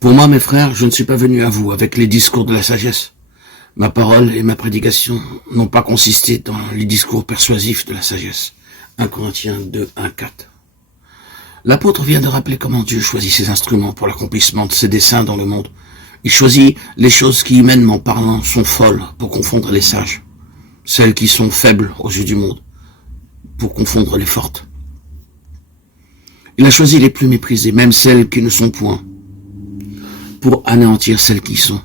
Pour moi, mes frères, je ne suis pas venu à vous avec les discours de la sagesse. Ma parole et ma prédication n'ont pas consisté dans les discours persuasifs de la sagesse. 1 Corinthiens 2, 1, 4. L'apôtre vient de rappeler comment Dieu choisit ses instruments pour l'accomplissement de ses desseins dans le monde. Il choisit les choses qui, humainement parlant, sont folles pour confondre les sages, celles qui sont faibles aux yeux du monde, pour confondre les fortes. Il a choisi les plus méprisées, même celles qui ne sont point, pour anéantir celles qui sont.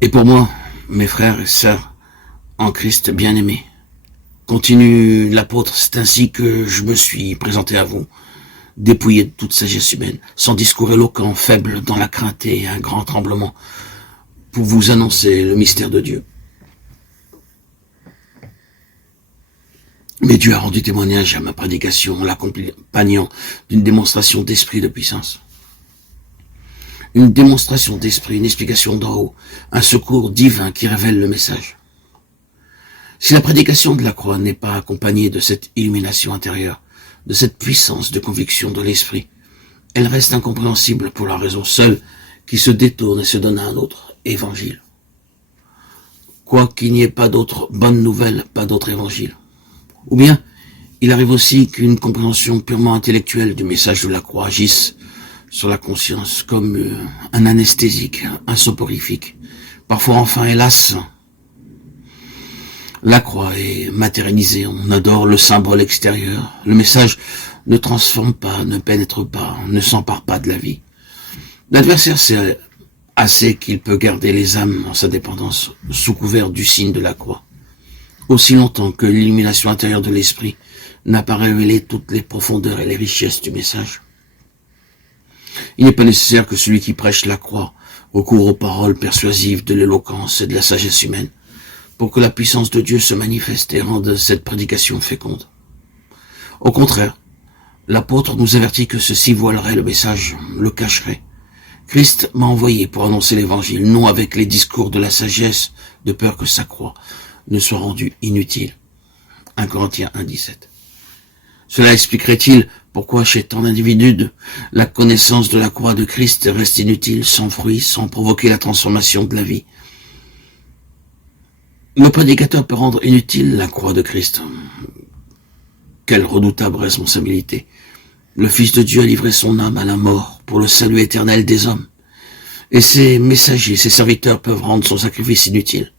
Et pour moi, mes frères et sœurs, en Christ bien-aimés, continue l'apôtre, c'est ainsi que je me suis présenté à vous, dépouillé de toute sagesse humaine, sans discours éloquent, faible dans la crainte et un grand tremblement, pour vous annoncer le mystère de Dieu. Mais Dieu a rendu témoignage à ma prédication en l'accompagnant d'une démonstration d'esprit de puissance. Une démonstration d'esprit, une explication d'en haut, un secours divin qui révèle le message. Si la prédication de la croix n'est pas accompagnée de cette illumination intérieure, de cette puissance de conviction de l'esprit, elle reste incompréhensible pour la raison seule qui se détourne et se donne à un autre évangile. Quoi qu'il n'y ait pas d'autre bonne nouvelle, pas d'autre évangile. Ou bien, il arrive aussi qu'une compréhension purement intellectuelle du message de la croix agisse sur la conscience comme un anesthésique, un soporifique. Parfois, enfin, hélas, la croix est matérialisée, on adore le symbole extérieur. Le message ne transforme pas, ne pénètre pas, ne s'empare pas de la vie. L'adversaire sait assez qu'il peut garder les âmes en sa dépendance sous couvert du signe de la croix. Aussi longtemps que l'illumination intérieure de l'esprit n'a pas révélé toutes les profondeurs et les richesses du message. Il n'est pas nécessaire que celui qui prêche la croix recourt aux paroles persuasives de l'éloquence et de la sagesse humaine pour que la puissance de Dieu se manifeste et rende cette prédication féconde. Au contraire, l'apôtre nous avertit que ceci voilerait le message, le cacherait. Christ m'a envoyé pour annoncer l'évangile, non avec les discours de la sagesse, de peur que sa croix ne soit rendue inutile. 1 Corinthiens 1, 17. Cela expliquerait-il pourquoi chez tant d'individus la connaissance de la croix de Christ reste inutile, sans fruit, sans provoquer la transformation de la vie. Le prédicateur peut rendre inutile la croix de Christ. Quelle redoutable responsabilité. Le Fils de Dieu a livré son âme à la mort pour le salut éternel des hommes. Et ses messagers, ses serviteurs peuvent rendre son sacrifice inutile.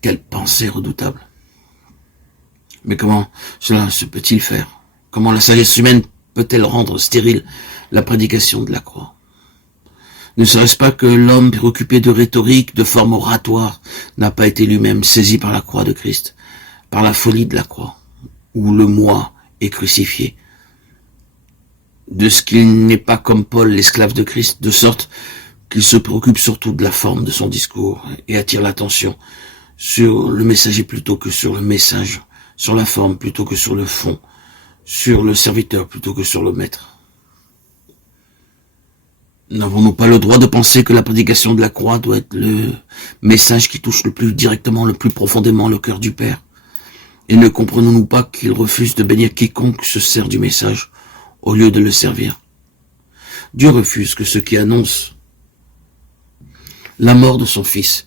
Quelle pensée redoutable. Mais comment cela se peut-il faire? Comment la sagesse humaine peut-elle rendre stérile la prédication de la croix? Ne serait-ce pas que l'homme préoccupé de rhétorique, de forme oratoire, n'a pas été lui-même saisi par la croix de Christ, par la folie de la croix, où le moi est crucifié, de ce qu'il n'est pas comme Paul, l'esclave de Christ, de sorte qu'il se préoccupe surtout de la forme de son discours et attire l'attention sur le messager plutôt que sur le message, sur la forme plutôt que sur le fond, sur le serviteur plutôt que sur le maître. N'avons-nous pas le droit de penser que la prédication de la croix doit être le message qui touche le plus directement, le plus profondément le cœur du Père? Et ne comprenons-nous pas qu'il refuse de bénir quiconque se sert du message au lieu de le servir? Dieu refuse que ceux qui annoncent la mort de son Fils